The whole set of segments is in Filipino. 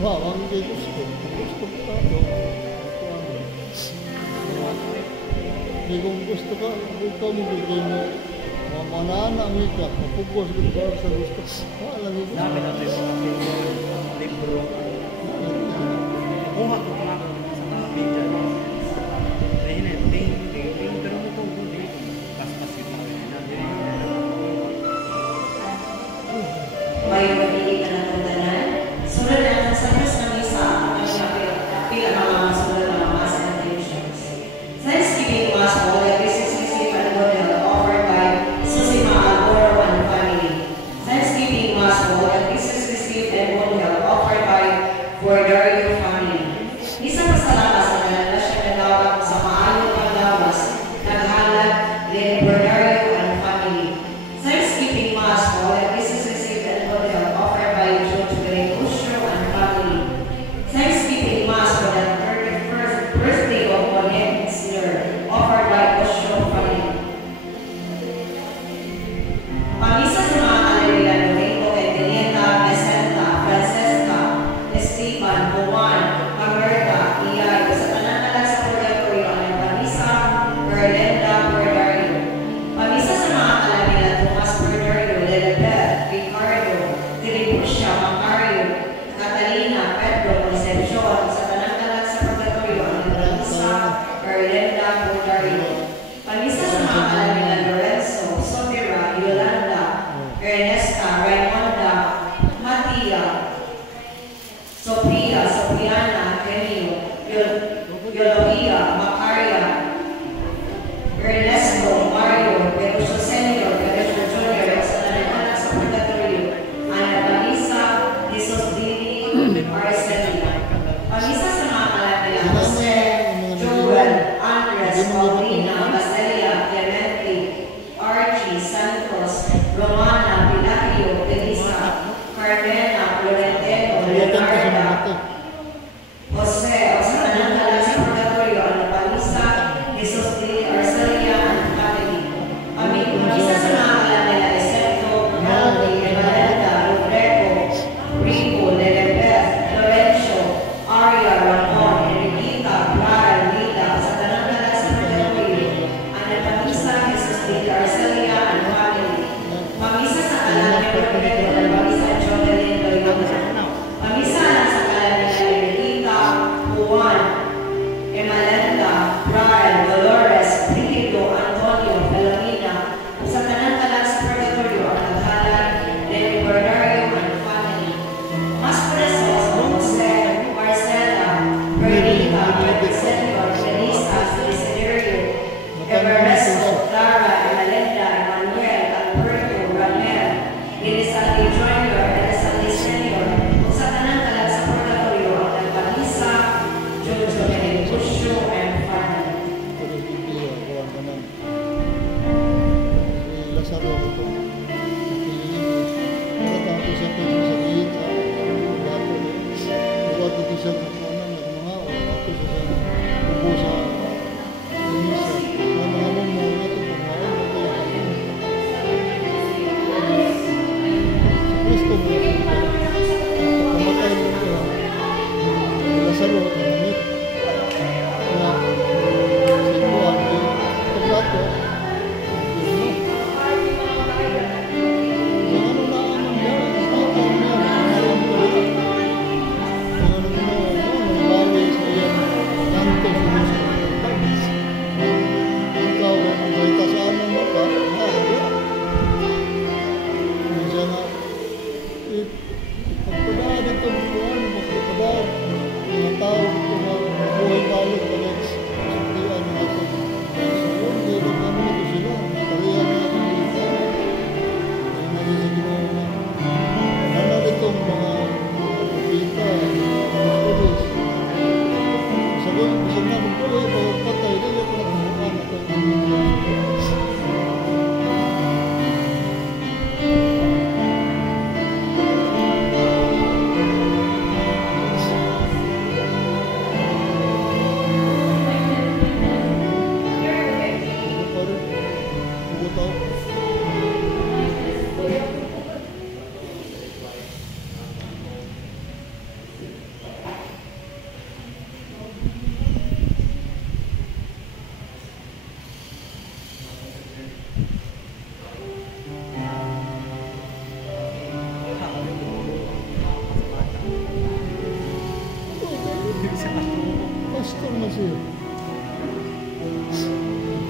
Wow, ang hindi gusto. Gusto ko ka. Hindi kung gusto ka, ikaw bibigay mo. Manana ang ika. Kapugos ko sa gusto. Wala mo. Dami na ito yung libro. Kuha ko mga sa mga picture. Ayun na, ting. Pero mo kung hindi. Pas-pas yung mga May pagiging na natundanan. Sunod natin sa first na misa ang pila ng mga sunod na mga mass and intentions. Thanksgiving Mass for all the businesses and model offered by Susima Alboro and family. Thanksgiving Mass for all the businesses and model offered by Bordario family. Isang pasalamat sa nalasya na dawat sa maayong paglawas naghalag din Bordario and family. Thanksgiving Mass for all the businesses and model offered by George Greg Usho and family. Thanksgiving Mass for the 31st birthday of Monet Sr. offered by Usho family. Pamisa sa mga Hallelujah Domingo kay Tenienta, Vicenta, Francesca, Esteban, Juan, Mamerta, Iyay, sa tanang-talang sa purgatorio ang Pamisa, Berlenda, Bordario. Pamisa sa mga Hallelujah Tomas Bordario, Lelebeth, Ricardo, Tiribusia, Macario, Catalina, Pedro, Concepcion, sa tanang-talang sa purgatorio ang Pamisa, Berlenda, Bordario. Pamisa sa mga Hallelujah Lorenzo, Sotera, Yolanda, Ernesta, Raimonda, Matia, Sophia, Sofiana, Kenio, Yolovia, Macaria, Ernesto, Mario, Pedro Senior, Pedro Junior, sa tanang-talang sa purgatorio, Ana Pamisa, Jesus Dini, Arcelia. Pamisa sa mga Hallelujah Jose, Joel, Andres, Paulina, Bastelia, Clemente, Archie, Santos, Romana, Pilario, Elisa, Carmena, Florentino, Leonardo, Jose, o sa tanang-talang sa purgatorio, ang Pamisa, Jesus Dini, Arcelia, and family. Pamisa sa mga Hallelujah Excepto, Melody, Evalenda, Rodrigo, Rico, Lelebeth, Lorenzo, Aria, Ramon, Enriquita, Clara, Lita, sa tanang-talang sa purgatorio,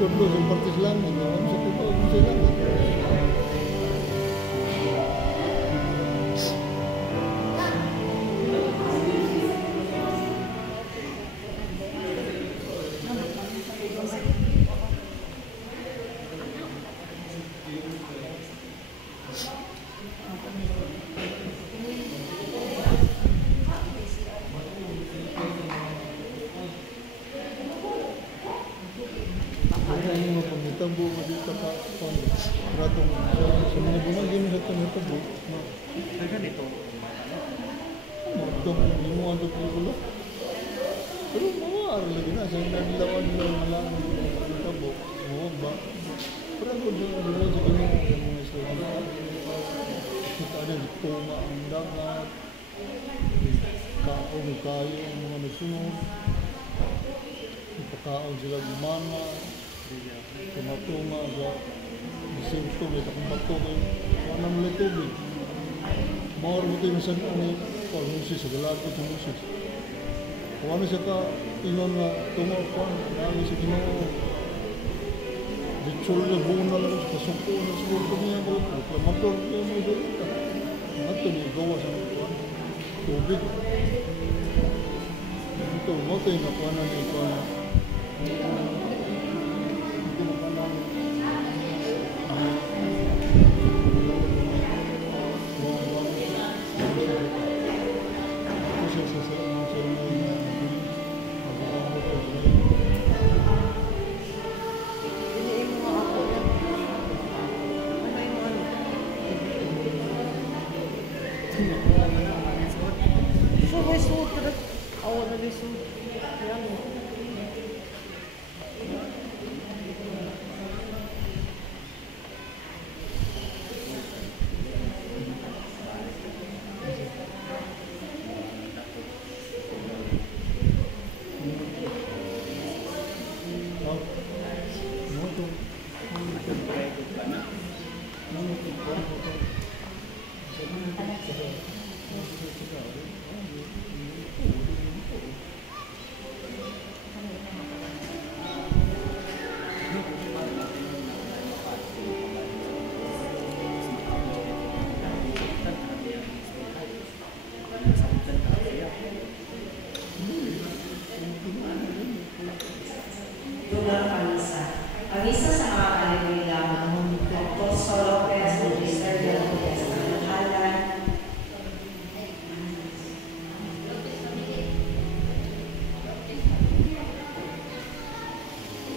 Tudlo sa partis lang, ang sa tuto, ang sila. Kaya yung mga pagmitabo mo dito ka ratong sa mga bumagin sa pagmitabo na Sa ganito, ito yung mga ito pelikula. Pero mawari lagi na, sa nanilawan nila yung malaan ng pagmitabo. Oo ba? Pero ako doon sa kanya yung mga isla. Kita na tuma ang dagat. Kaon kayo ang mga nagsunod. Ipakaon sila gumana. Tumatuma sa disinto, may takong bato kayo. Wala mo lang tubig. Mawar mo tayo sa pag-musis, sa galago sa musis. Kung ano siya ka, inon nga tumapan, namin sa ginoo. Ritual na buong na lang sa kasuko na sa buong niya ko. Reklamator niya mo doon. At ito niya gawa sa tubig. Ito, mo tayo nakuha na niya ito. Lugar Pamisa. Pamisa sa mga Kalimuya, Dr. Solo Lopez, Mr. Lopez, ang halan.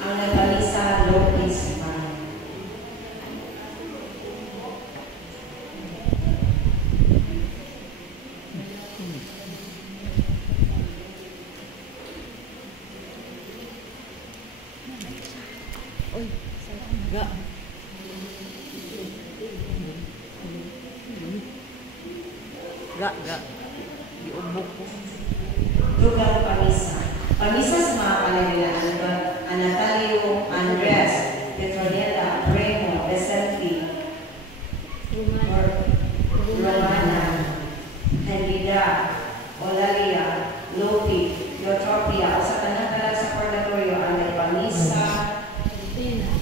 Ang nagpamisa, Lopez, Ga. Ga. Iubok ko. Lugar Pamisa. Pamisa sa mga Kalimuya, Anatalio, Andres, Petronella, Remo, Vicente, Romana, Henrida, Olalia, Lopi, Eutropia, sa kanang sa purgatorio, ang nagpamisa, Rufina.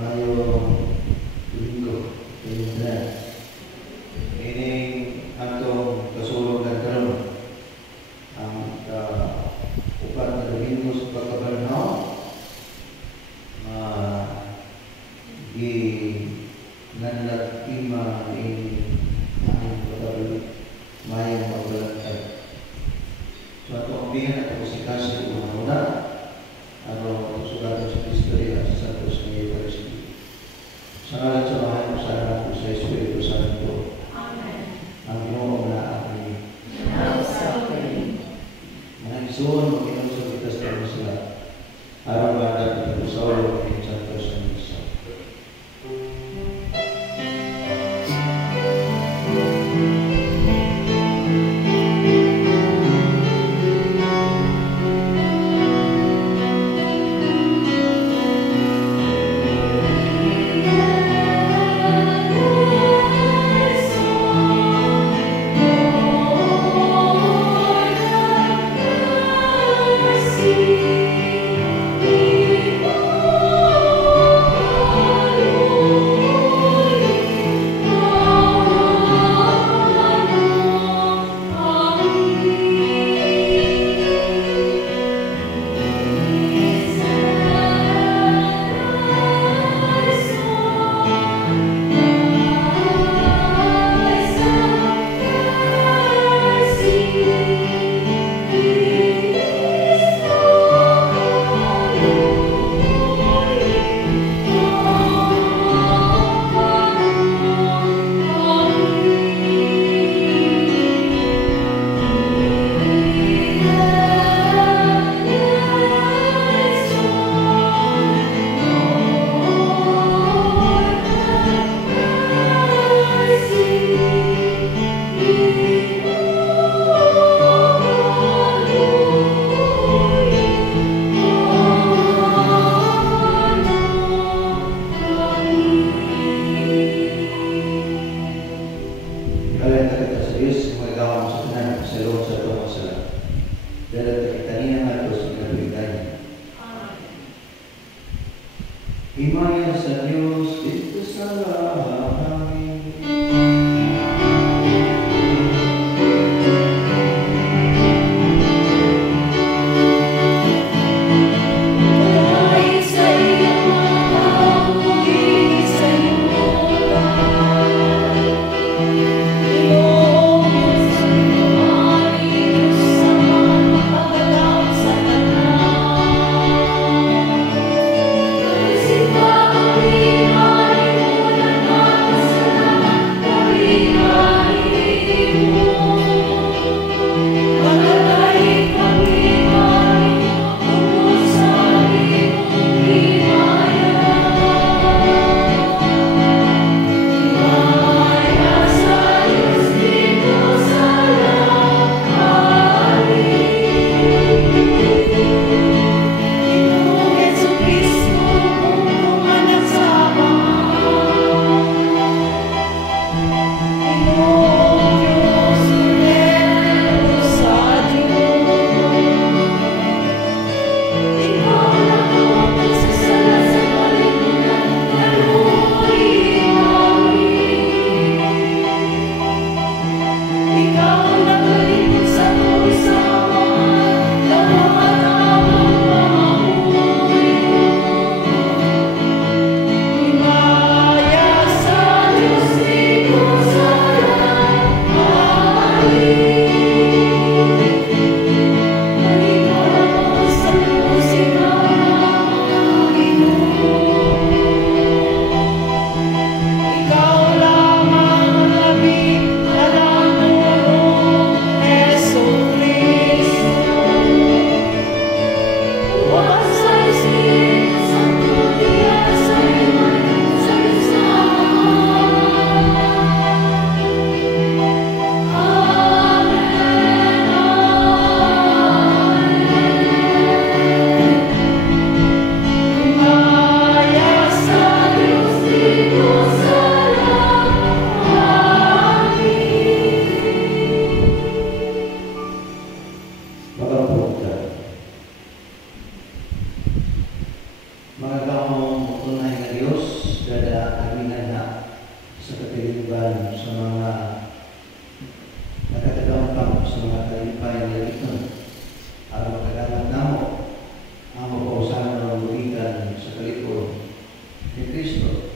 Mayo Domingo, Pilipinas. Ini atong kasulog na karon ang upat na Domingo sa pagkabalanaw di nanlatima ini ang pagkabalanaw mayang magbalantay. So ato ang bihan at si Kasi una-una ano susulat sa Historia sa Santos ni Eucharistia. Sa ngalan sa Mahal mo sa anak ko sa Espiritu Santo. Amen. Ang Ginoo na aking mga isuon mag-inom sa bitas kami sila. Araw ba natin ito sa ulo ng Santos ng Isa. Amen.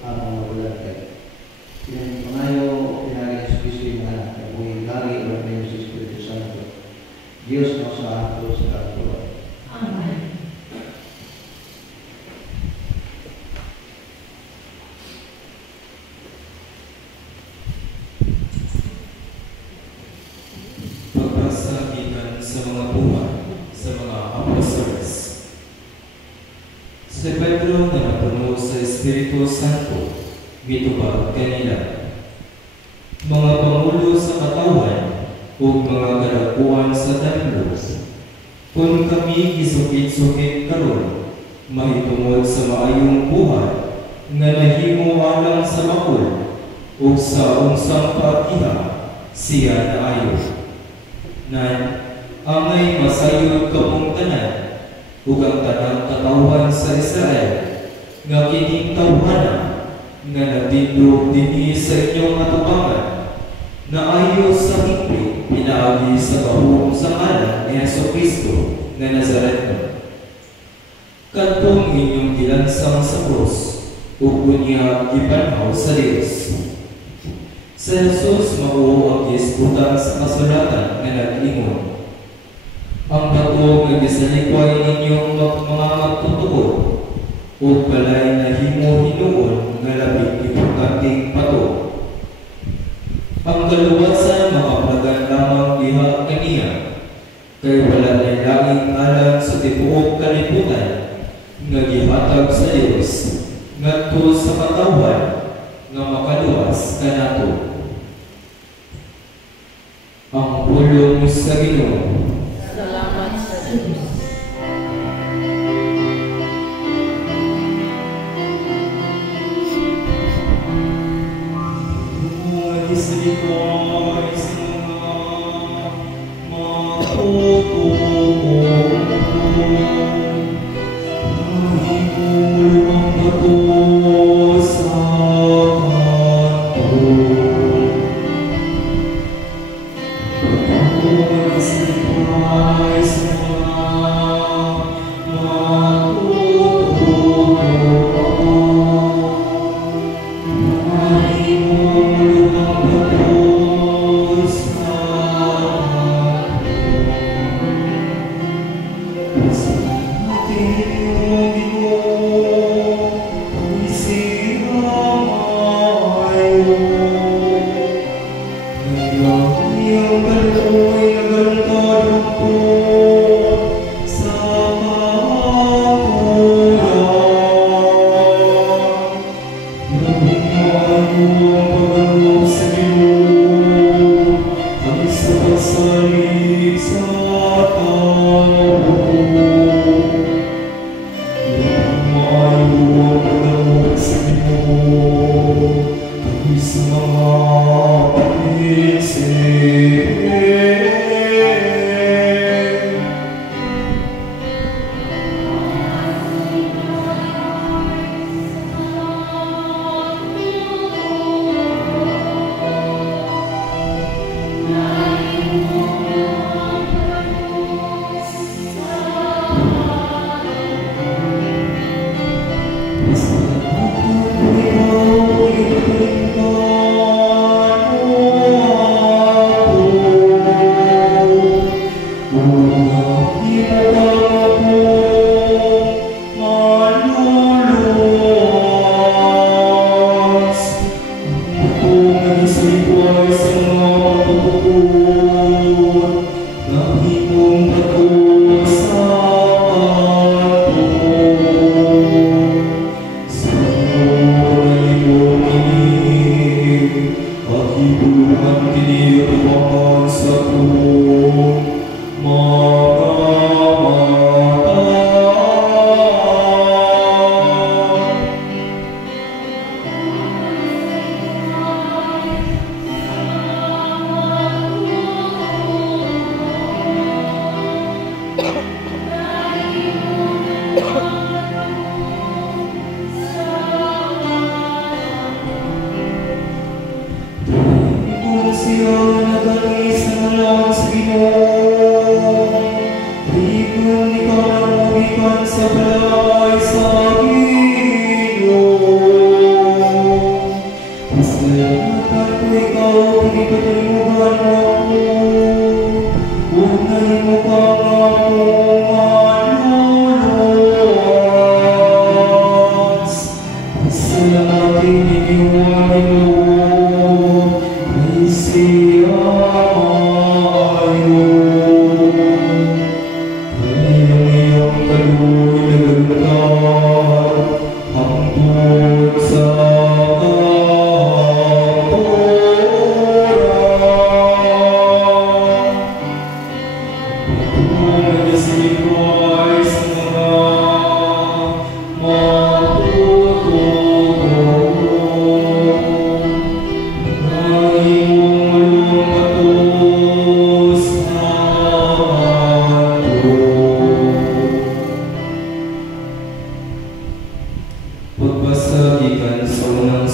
ang mga bulantay. Pinayo, pinari sa Kristo yung anak, na buhay lagi o na sa Espiritu Santo. Diyos mo sa ato sa katuwa. Amen. Pagkasakitan sa mga buhay sa mga apostoles. Si Pedro na napuno sa Espiritu Santo, mitubag kanila. Mga pangulo sa katawan o mga kadapuan sa templo, kung kami isukit-sukit karon, mahitungod sa maayong buhay nga nahimo alang sa makul o sa unsang pag-iha, siya na ayo. Nan, angay masayod kapong tanan, ug ang tanang katawhan sa Israel, nga kining tawhana, nga nagtindog dinhi sa inyong atubangan, na ayo sa higpit pinaagi sa bahong sa ngalan ni Jesucristo na Nazareno. Kadtong inyong gilansang sa krus, ug unya gipanhaw sa Dios. Sa Jesus mao ang gisbutang sa kasulatan nga nag-ingon. Ang bato nga gisalikway ninyong mga magtutuo, ug balay na himo hinuon nga labing importanteng bato. Ang kaluwasan makaplagan lamang diha kaniya, kay wala na langing alam sa tibuok kalibutan nga gihatag sa Dios ngadto sa katawan nga makaluwas kanato. Ang pulong sa Ginoo. Salamat sa Diyos. Sa balay sa Ginoo.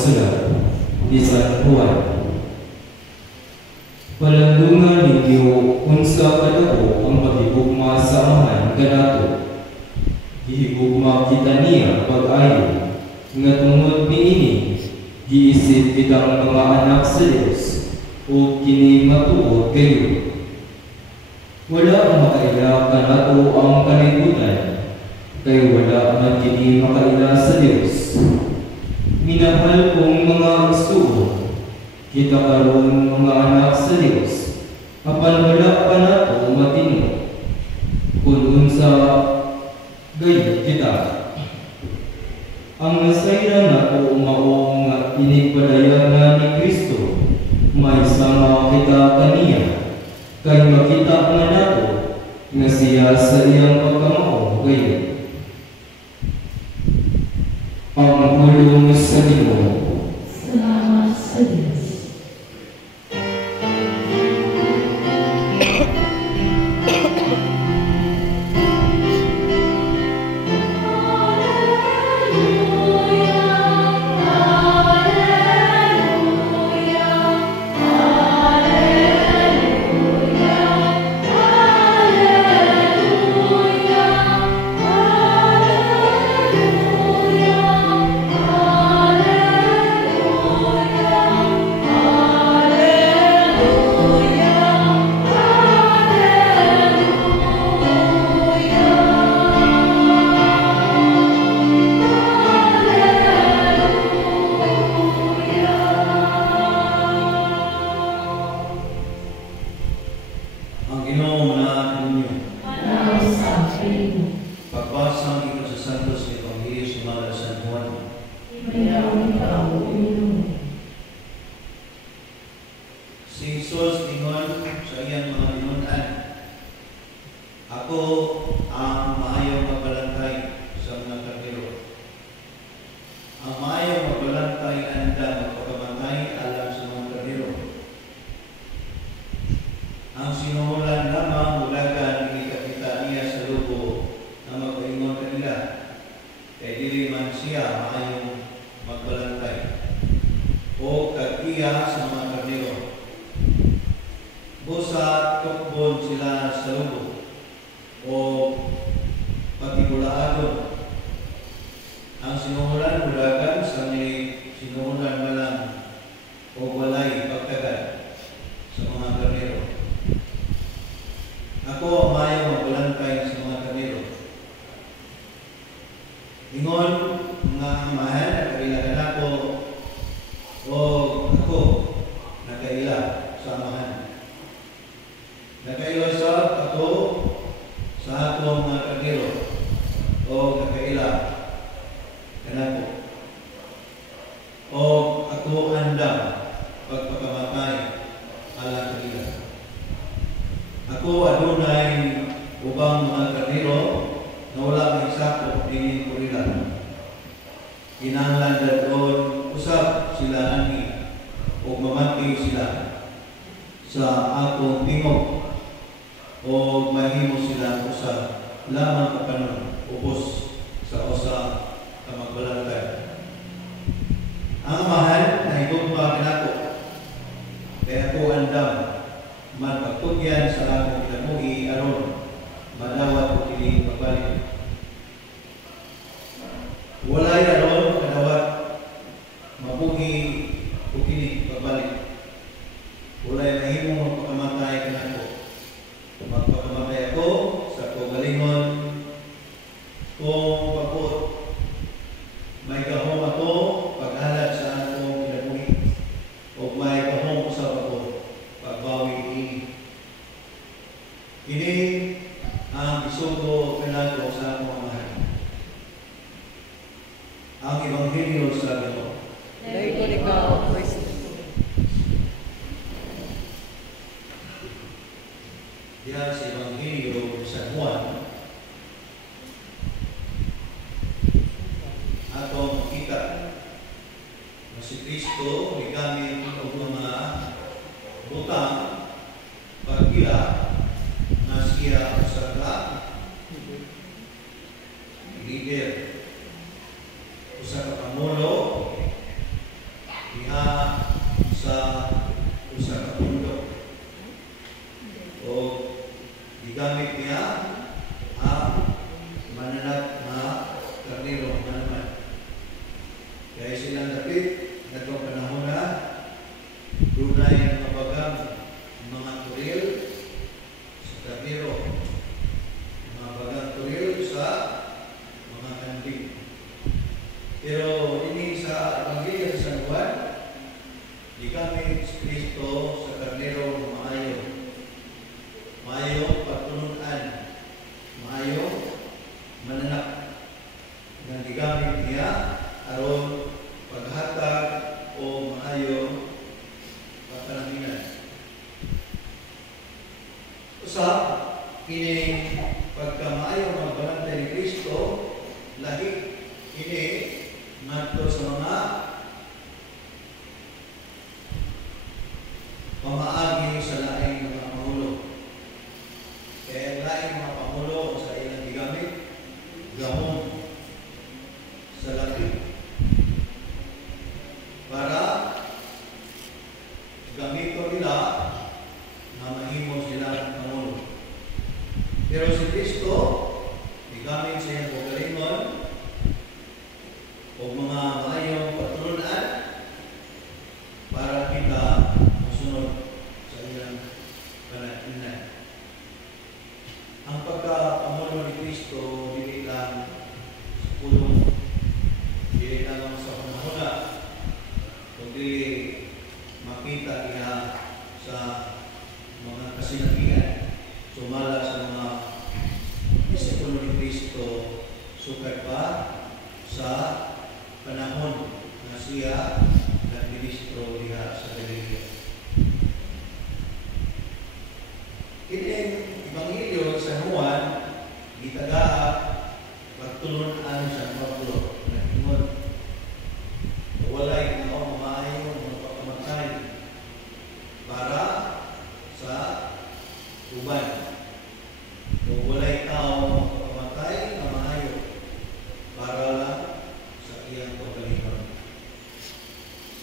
sulat ni San Juan. Palandungan ninyo unsa kadako ang paghigugma sa amahan kanato. Gihigugma kita niya pag-ayo nga tungod niini giisip kitang mga anak sa Dios o kini matuod kayo. Wala ang makaila kanato ang kalibutan, kay wala man kini makaila sa Dios. Minahal kong mga igsuon, kita karon mga anak sa Dios, apan wala pa nato matino. Kung unsa gayon kita. Ang nasayra nato mao nga inigpadayon ni Kristo, may sama kita kaniya, kay makita nga nato nga siya sa iyang pagkamao gayon. Ang hulong sa Ginoo. Salamat sa Diyos.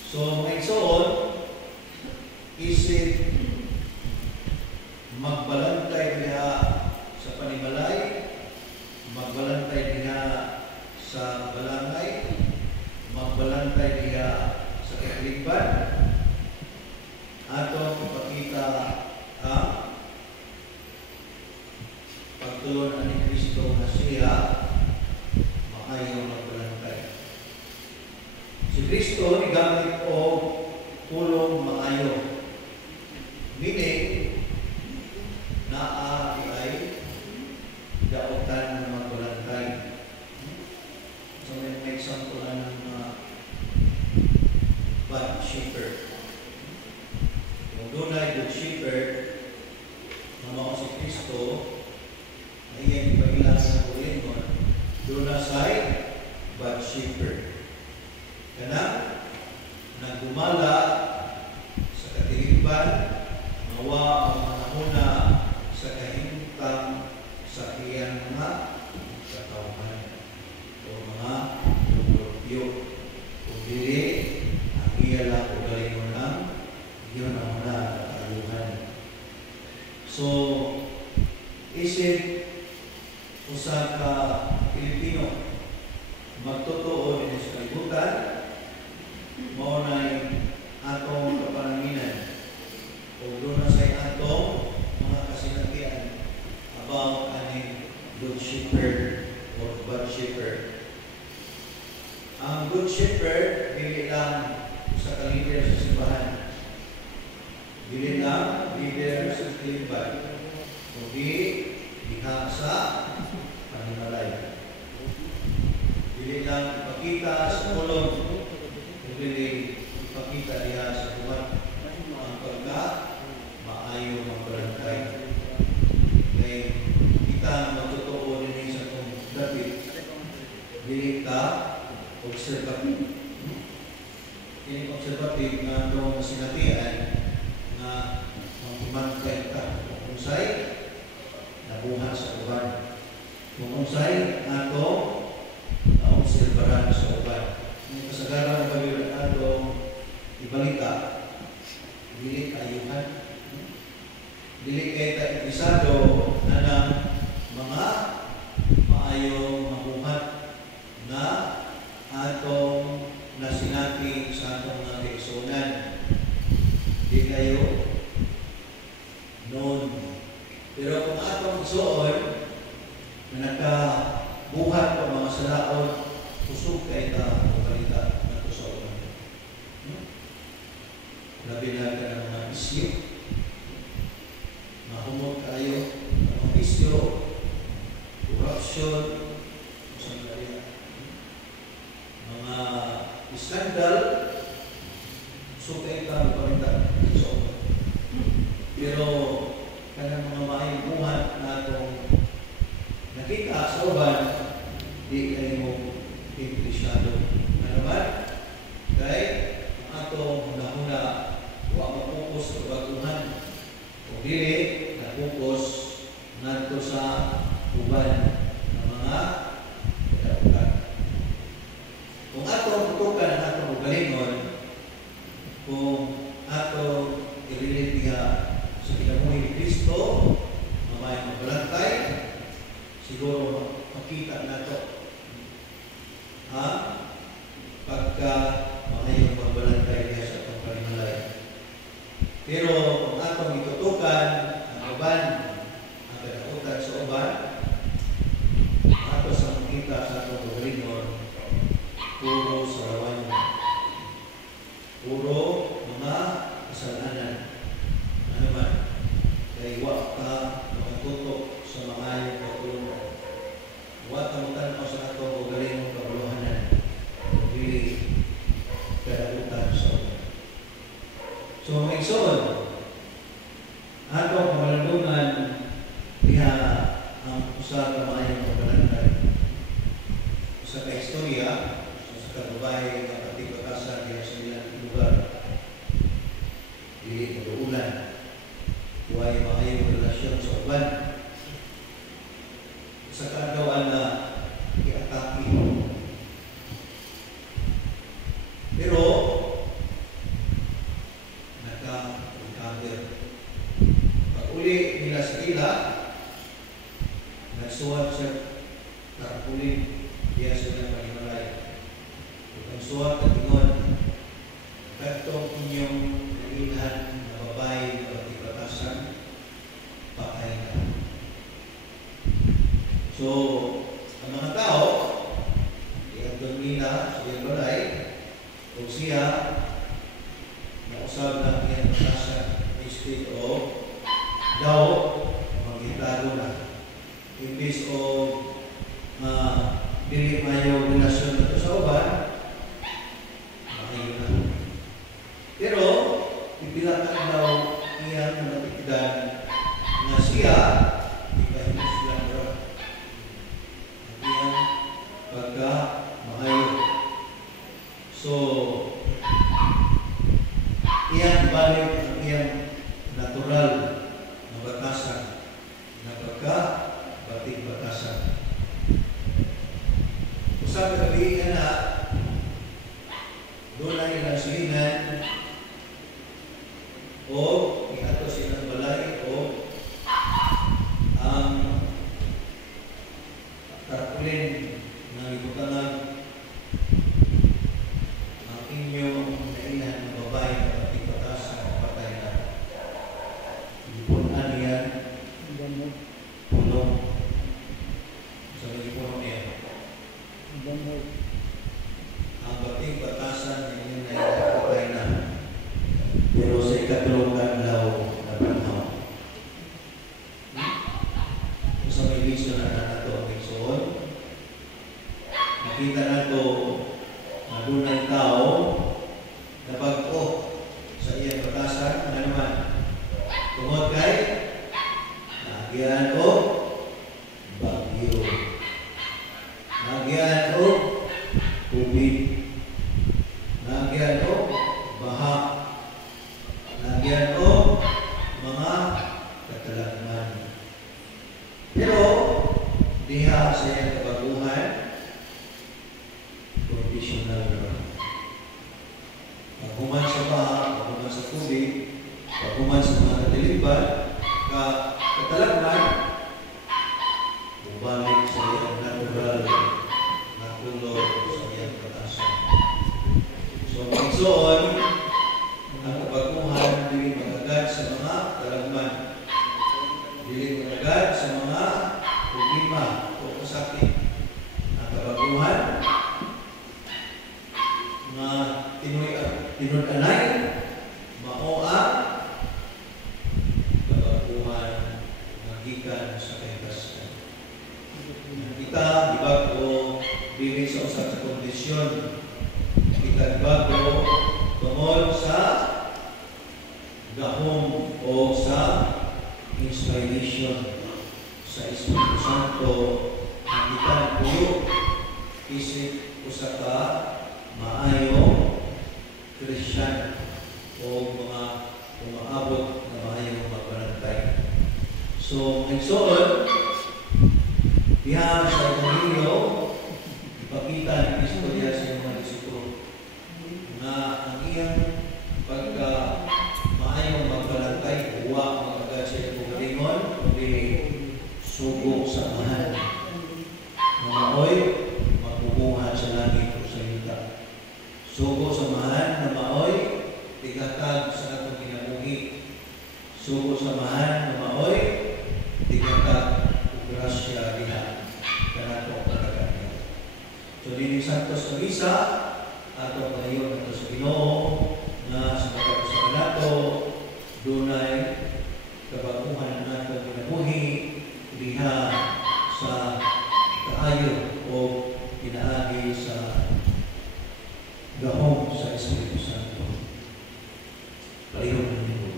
So, mga igsoon, isip magbalantay niya sa panimalay, magbalantay niya sa balangay, magbalantay niya sa kaligban, atong ipakita ang pagtulon ni Kristo na siya maayo magbalantay. Si Kristo ni gamit o pulong maayo, meaning naa ay daotan na magbalantay. So may example ng bad shepherd. Kung doon ay good shepherd, mamao si Kristo, ay iyang ipagilan sa kulinon, doon na say bad shepherd. Kana, nagdumala sa katigimban, mawa ang manahuna sa kahintang sa iyang mga katawhan o mga lumulupyo. Kung dili, ang iya lang o galingon lang, yun ang muna katayuhan. So, isip usa ka Pilipino magtotoo din sa kalibutan, maunay atong kapananginan o doon na sa atong mga kasinatian about aning good shepherd or bad shepherd. Ang good shepherd, dili lang sa ka-leader sa simbahan, dili lang leader sa kalimban, kundi diha sa panimalay. Dili lang ipakita sa kulong, kundi ipakita diha sa buwan ang pagka maayo magbalantay. Kaya kita matutoo din sa itong dapit, dili ka observative. Ini observative nga itong sinatian na magpimantay ka kung sa'y nabuhan sa uban. Kung sa'y ato na-observaran sa uban. Ang kasagaran ng pagbilang atong ibalita, dili ayuhan, dili kay ta-episado na ng mga maayong mabuhat na atong nasinati sa atong mga kaigsunan. Di kayo noon. Pero kung atong igsuon na nakabuhat o mga salaon, kusog kay ta o balita na ito sa ulan. Labi na ka ng mga isyo, mahumot kayo ng mga isyo, corruption, mga skandal, sukay ka magpamita sa ulan. Pero kanang mga maayong buhat na itong nakita sa uban, di kayo mo implisyado. Ano ba? Kaya ang atong huna-huna, huwag mapokus sa baguhan. O dili, napokus nato sa uban ng mga kadaugan. Kung atong tutukan ang atong ugalingon, kung atong ililit niya sa kinabuhi ni Kristo, mamay magbalantay, siguro makita nato pagka makayong magbalantay niya sa itong panimalay. Pero kung atong itutukan ang uban, ang kadautan sa uban, ato sa makita sa itong ugalingon, puro sarawan, puro mga kasalanan. Ano man, kaya iwa ka makatutok sa mga ayong pagtulong. Iwa ka magtanaw sa ato o galing mong kabuluhanan. Dili kadagutan sa ulan. So, mga igsoon, atong kamalandungan diha ang usa ka maayong pagbalantay. Usa ka istorya sa kababae nga patibakasan diha sa ilang lugar. Dili kaduulan. Huwag maayong relasyon sa uban. Sa kaagawan na i-atake. Pero usab na iyang batasan instead of daw magitago na imbis o dili mayo relasyon ito sa uban maayo na. Pero ibilatan daw iyang natikdan na siya ipahimos lang raw iyang pagka maayo. So iyang balik ang iyang natural na batasan na pagka-bating batasan. Usap na kabihin na doon ay nasihingan o iato silang balay o ang tarpulin na ibutangan ang inyong nailan ng babae na bating batasan patay na. Ipunan yan pulong sa mga pulong yan. Ang bating batasan na inyong nailan patay na. Pero sa ikatulungan daw na panahon. Kung sa may vision na nato ang igsoon, nakita nato na doon ay tao na pag-o sa iyang batasan, ano naman? Tungod kay nagyan o bagyo. Nagyan o tubig. Nagyan o baha. Nagyan o mga katalagman. Pero diha sa iyang kabaguhan, conditional na. Paghuman sa baha, paghuman sa tubig, paghuman sa mga katilibban, katalagman, bumalik sa iyang natural na kulor sa iyang batasan. So, magsoon, ang kabaguhan dili magagad sa mga talagman, dili magagad sa mga problema o kasakit. Ang kabaguhan na tinud-anay mao ang kabaguhan na gikan sa kahigasunan. Kita gibago dili sa usa ka kondisyon. Kita gibago tungod sa gahom o sa inspiration sa Espiritu Santo na kita puyo isip usa ka maayo Christian o mga umaabot na maayong magbanantay. So, nagsuon diha sa Evangelyo ipakita ni Kristo diha sa mga disipulo na ang iyang pagka maayong magbalantay, huwa magagad siya pumalingon, kundi sugo sa mahal. Mga oy, magbubuhan sa langit o sa yuta. Sugo sa mahal na maoy, tigatag sa atong kinabuhi. Sugo sa mahal na maoy, tigatag o grasya diha kanatong pagkaganyan. So, Lining Santos ng Isa, atong panayon nato sa Ginoo na sa pagkakasama nato dunay kabaguhan nato kinabuhi diha sa kaayo o pinaagi sa gahom sa Espiritu Santo. Palihog na nito.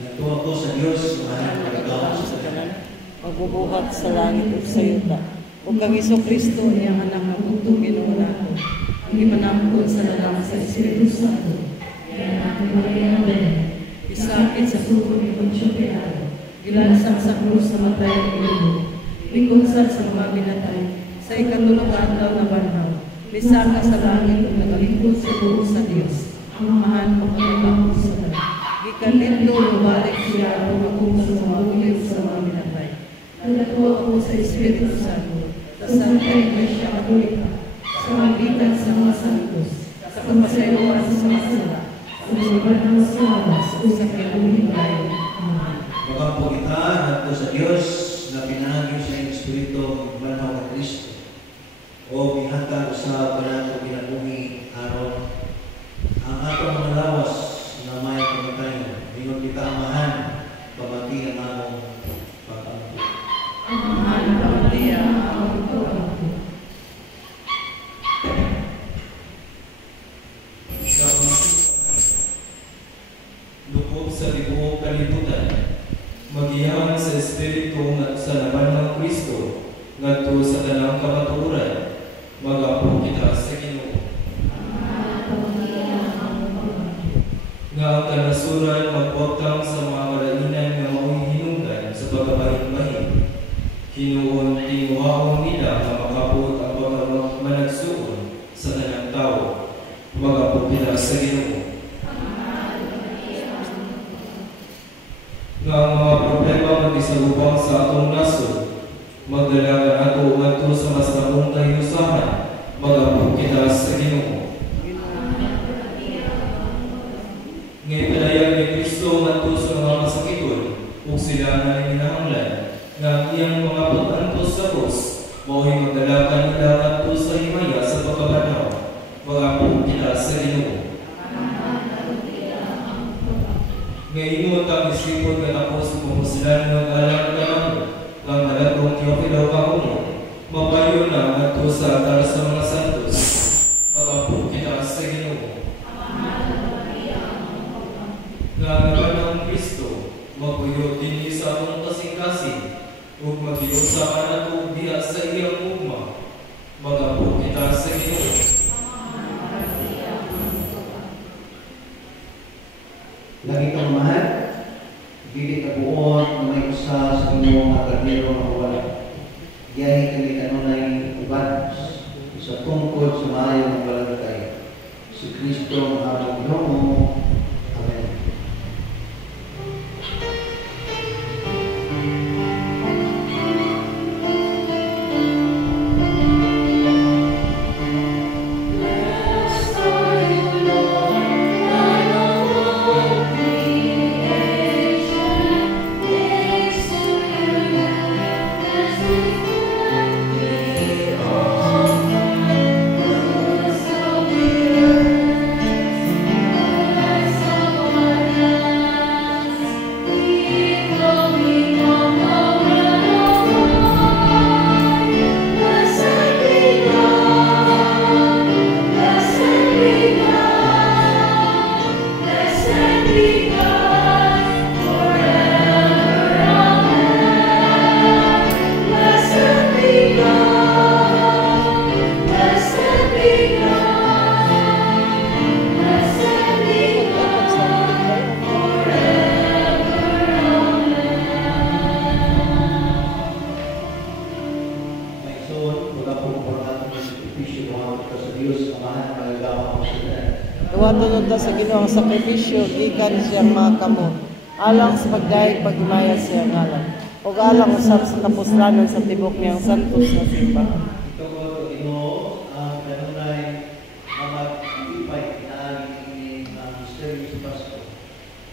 Natuwa ko sa Diyos, mahal na ikaw sa kanan. Magbubuhat sa langit ug sa yuta. O kang Kristo niyang anak na bugtong Ginoo nato. Ang imanangkod sa lalaki sa Espiritu Santo. Kaya natin magkakaroon. Isakit sa Suko ni Poncio Pilato. gilansang sa krus sa matay ang Ginoo. Lingkonsad sa mga binatay. Sa ikatulong adlaw na banhaw. Lisaka sa langit ug nagalingkod sa buo sa Dios. Ang mahan o kanilang sa gikan dito balik siya o magungsa sa mga sa mga binatay. Nagdako ako sa Espiritu Santo, sa Santa Iglesia Katolika, sa magitan sa mga santos, sa pagpasayuan sa mga sala, sa mga ng sawas o sa kinabuhin tayo. Amen. Makampo kita nato sa Diyos na pinahagi sa Espiritu Banhaw na Kristo o bihatag sa panato kinabuhi aron ang atong mga lawas kalibutan. Magihan sa Espiritu at sa laman ng Kristo, ngadto sa tanang kamatuoran, mag-apo kita sa Ginoo. Nga ang kanasuran magpotang sa mga kalainan nga mao'y hinungdan sa pagkabahin-bahin. Hinuon tinuhaon nila nga makapot ang pagkamanagsuon sa tanang tao, mag-apo kita sa Ginoo. Nga ang mga problema mag-isalubang sa atong nasod, magdalagan ato ngadto sa mas labong kahiusahan, mag-apo kita sa Ginoo. Ngay palayag ni Kristo ngadto sa mga masakiton, ug sila na hinahanglan, nga ang iyang mga pag-antos sa Diyos, mao'y magdalagan nila ngadto sa himaya sa pagkabanaw, mag-apo kita sa Ginoo. Ngayon ang isipon ng ako sa pumusilan ng alam naman, ang nalatong Teofilo Pakuno, mapayo na ngadto sa altar sa mga santos, mag-apo kita sa Ginoo. Nga naman ng Kristo, magpuyo din sa atong kasing-kasing, ug mag-iyo sa kanato diha sa iyang ugma, mag-apo kita sa Ginoo. Lagi kang mahal, dili ka buon na may usa sa inyong karnero na wala. Diyan kami kanunay uban sa tungkol sa maayo ng balagay. Si Kristo ang among Ginoo. Amen. Tuwa-tunod na sa Ginoo ang sakripisyo, gikan siyang mga kamot. Alang sa pagdahig paghimayas siya ngalan. O alang usap sa tapuslanon sa tibok niyang santos na simbahan. Ito ko Ginoo ang kanunay mga ipay pinaaling ini ang misteryo sa Pasko.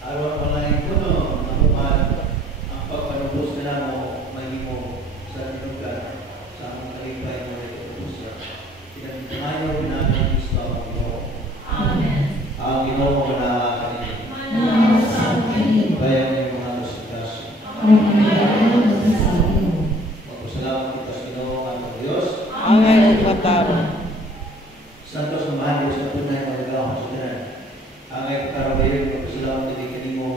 Aron walay kuno mahuman ang pagpanubos nila mo mahimo sa lugar sa among kalipay mo ito sa pinagmayo na ng Kristo ang Ginoo. Amen. Ang Ginoo na kanino. Bayan ng mga kasigasi. Magpasalamat kita sa Ginoo ang Diyos. Angay o mataro. Santos samahan Diyos na tunay magagawa sa tanan. Angay pagkarabayan magpasalamat kita kanimo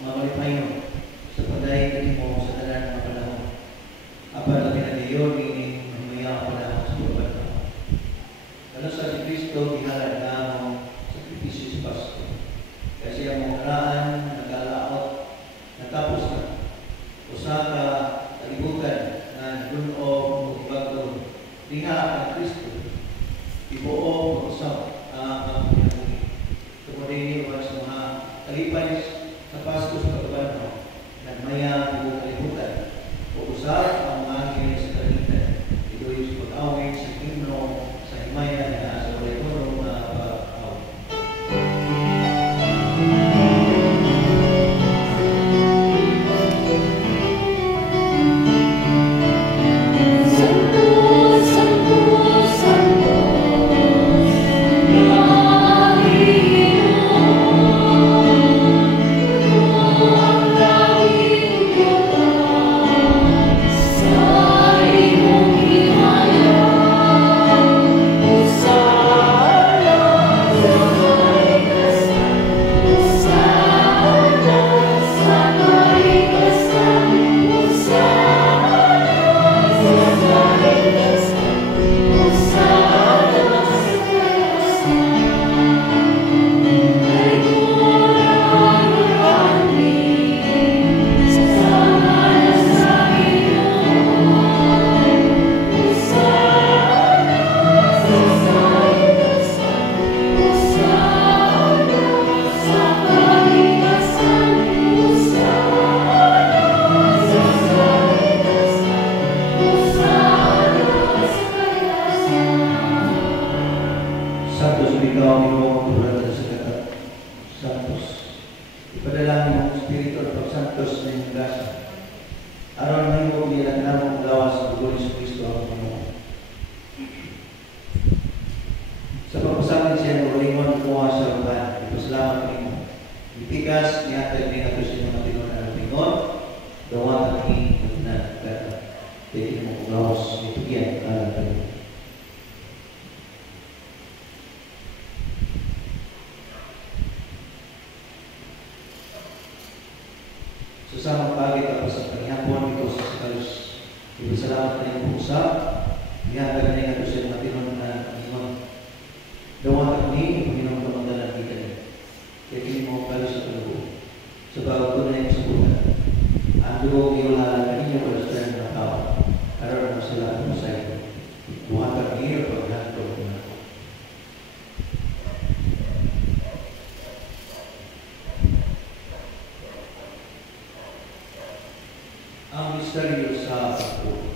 mamalipayon sa pagdahig kanimo sa tanan ng mga panahon. Apan na pinagayon ini mamaya panahon sa pagbantaw. Ano sa si Kristo gihalad na ang sakripisyo sa Pasko. Santos na yung grasa. Aron na yung bilang namang gawa sa dugo ni Kristo ang Panginoon. Sa pagpasamin siya ng ulingon kumuha sa ruban, ipasalamat ko mo. Itikas niya at hindi nato siya ng matinon ang Panginoon, gawa ng hingin na kata. Hindi mo gawas, ito yan, Panginoon. Sama pagi tapos sa pangyapon ito sa Kalos. Ipasalamat na yung usap. Niyatag na yung siya matinon na Panginoon. Dawan ni Panginoon kamandalan kita niya. Kaya kini mo Kalos sa kalubo. Sa bago ko na yung sabutan. Ang dugo iulalan ka ninyo wala sa ng tao. Karoon mo sila ang masaya. Buhatag niyo paghanto na. Ang misteryo sa pagpupo.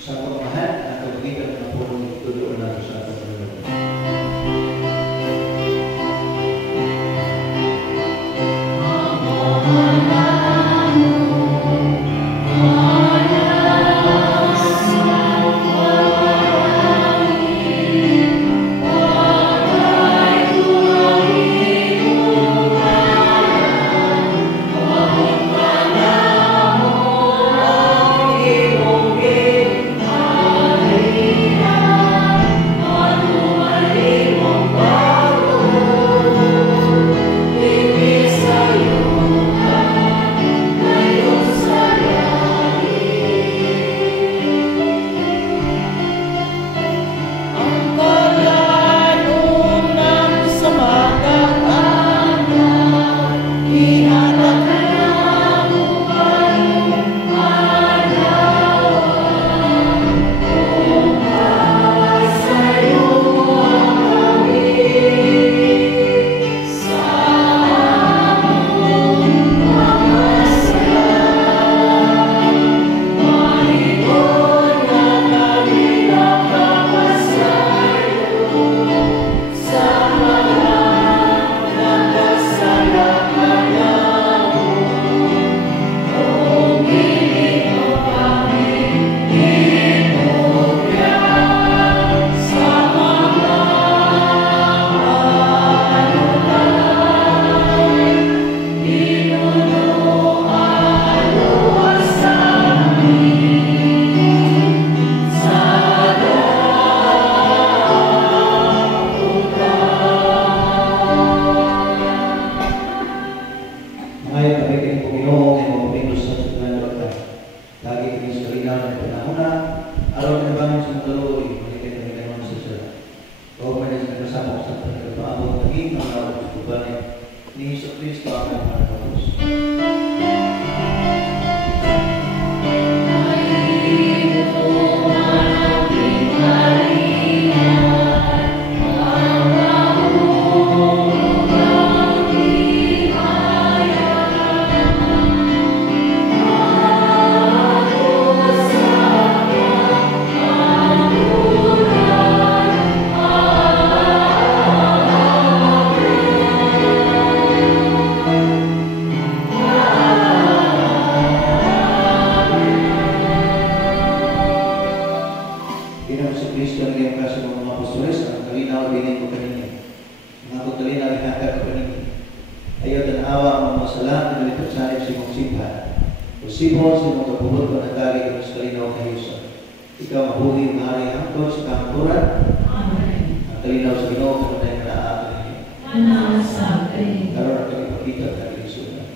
Sa pagmahal at pagbigat ng pulong ituloy na sa pagmahal. Kristo ang Panginoon. Ginoo sa Kristo ang iyong kaso ng mga apostoles, ang kalinaw bilin ko kanina. Ang ako kalinaw ihatag ko kanina. Ayaw tanawa ang mga sala na nalipot sa alim si mong simpan. Usipon sa mong kapulot ko na tali ko sa kalinaw na Yesus. Ikaw mabuhi mahari hangtod sa kamukuran. Ang kalinaw sa Ginoo kung na yung naaamin. Manasabi. Karoon ang kami pakita at kami sunod.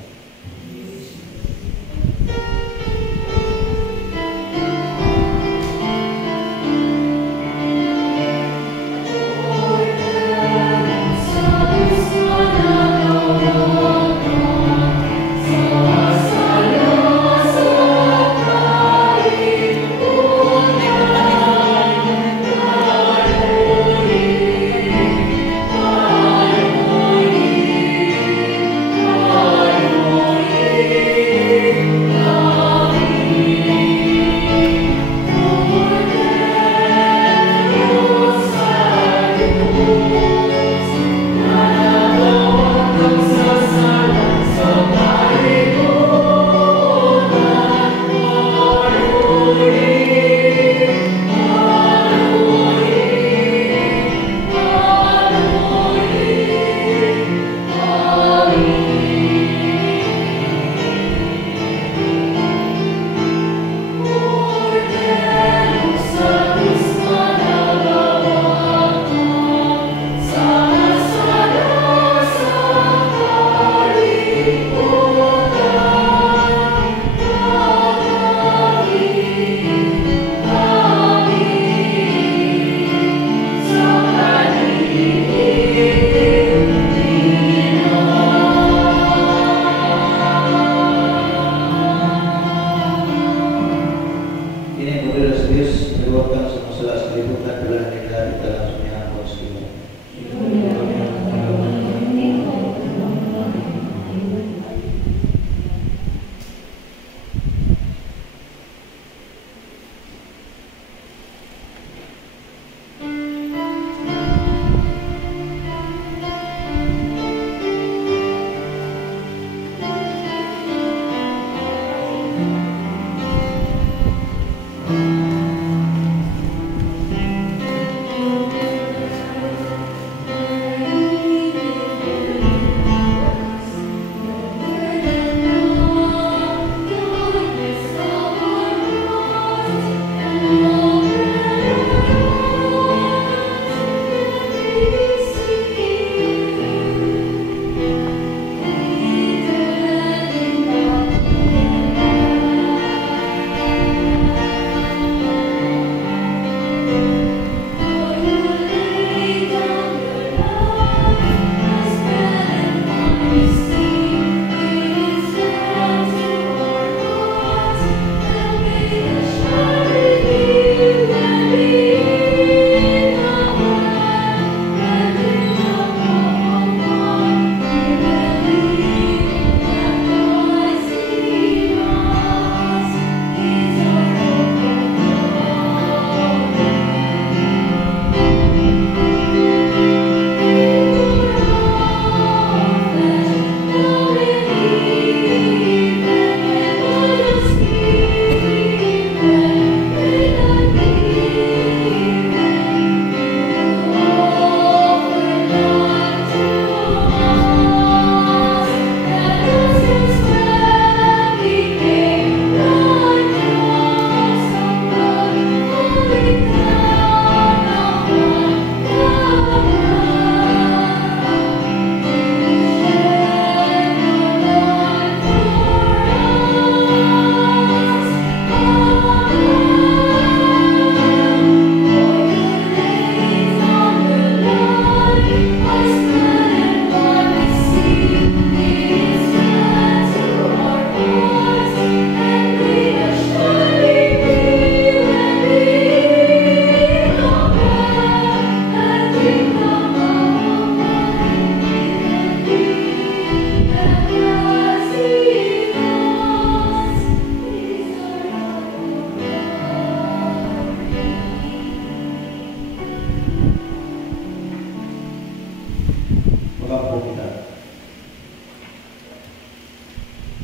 pagpunta.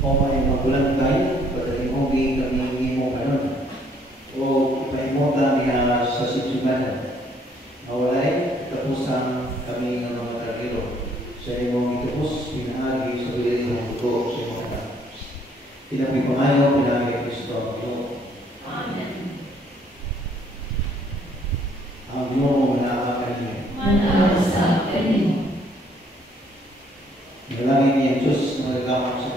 O may magulang tayo, pagdating mo, kami mo kanon. O ipahimota niya sa sitsuman. Nawalay, tapusan kami ng mga targero. Sa imong itupos, pinaagi sa bilin ng buto sa imong anak. Pinapipangayo, pinaagi Kristo. Amen. Ang Diyong manaakan niya. Manasa kanin. Nalangin niya Diyos na nagagamang sa